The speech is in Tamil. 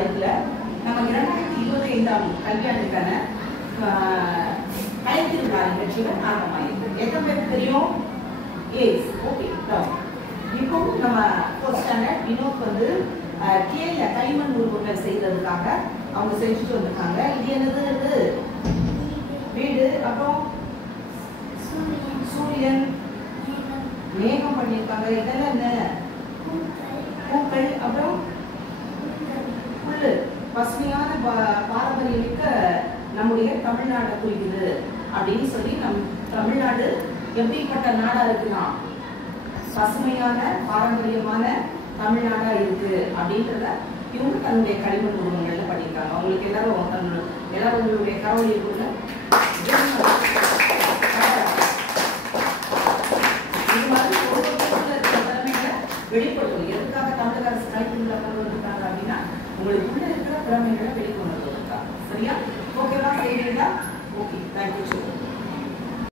தலைப்புல நம்ம 2025ஆம் கல்வியாண்டுக்கான கலைத்திருவிழா நிகழ்ச்சிகள் ஆரம்பமாயிருக்கு. எத்தனை பேருக்கு தெரியும்? Yes, okay. இப்போ நம்ம ஃபர்ஸ்ட் ஸ்டாண்டர்ட் வினோத் வந்து கேல களிமண் உருவங்கள் செய்யறதுக்காக அவங்க செஞ்சுட்டு வந்திருக்காங்க. இது என்னது? வீடு, அப்புறம் சூரியன், மேகம் பண்ணியிருக்காங்க. இதெல்லாம் என்ன? பூக்கள், அப்புறம் புல்லு. பசுமையான பாரம்பரியமிக்க நம்முடைய தமிழ்நாடை குறிக்குது அப்படின்னு சொல்லி நம் தமிழ்நாடு எப்படிப்பட்ட நாடா இருக்குன்னா பசுமையான பாரம்பரியமான தமிழ்நாடா இருக்கு அப்படின்றத இவங்க தன்னுடைய களிமண் உருவங்கள்ல பண்ணியிருக்காங்க. அவங்களுக்கு எல்லாரும் உங்களுடைய கரவொலி இருக்குல்ல, இது மாதிரி ஒவ்வொருத்தருக்குள்ள இருக்கிற திறமைகளை வெளிப்படுத்தணும். எதுக்காக தமிழக அரசு கலைத்திருவிழா கொண்டு வந்திருக்காங்க அப்படின்னா உங்களுக்குள்ள இருக்கிற திறமைகளை வெளிக்கொண்டு வந்திருக்காங்க. சரியா? ஓகேவா? செய்வீங்களா? Okay, thank you.